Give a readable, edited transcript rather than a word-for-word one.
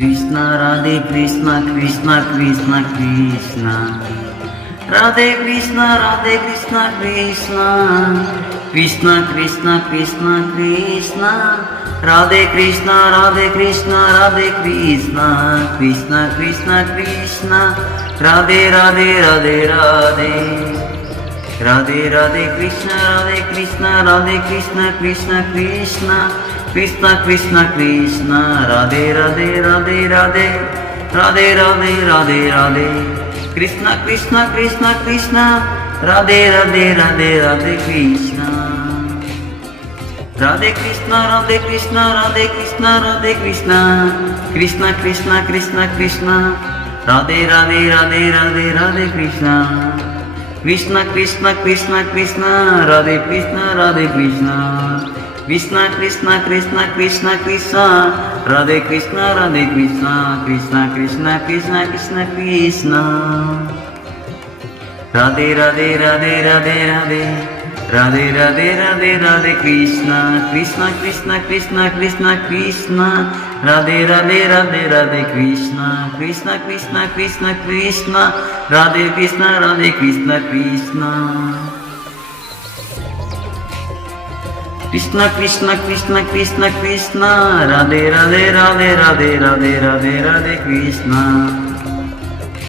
Krishna Radhe Krishna Krishna Krishna Krishna Radhe Krishna Radhe Krishna Krishna Krishna Krishna Krishna Krishna Radhe Krishna Radhe Krishna Radhe Krishna Krishna Krishna Krishna Radhe Radhe Radhe Radhe Radhe Radhe Krishna Radhe Krishna Radhe Krishna Krishna Krishna Krishna Krishna Krishna Radhe Radhe Radhe Radhe Radhe Radhe Radhe Radhe Krishna Krishna Krishna Krishna Radhe Radhe Radhe Radhe Krishna Radhe Krishna Radhe Krishna Radhe Krishna Radhe Krishna Krishna Krishna Krishna Krishna Radhe Radhe Radhe Radhe Radhe Krishna Krishna Krishna Krishna Krishna Radhe Krishna Radhe Krishna Krishna Krishna Krishna Krishna Krishna Radhe Krishna Radhe Krishna Krishna Krishna Krishna Krishna Krishna Radhe Radhe Radhe Radhe Radhe Radhe Radhe Radhe Radhe Krishna Krishna Krishna Krishna Krishna Krishna Radhe Radhe Radhe Radhe Krishna Krishna Krishna Krishna Krishna Radhe Krishna Radhe Krishna Krishna Krishna Krishna Krishna Krishna Krishna Radhe Radhe Radhe Radhe Radhe Radhe Radhe Krishna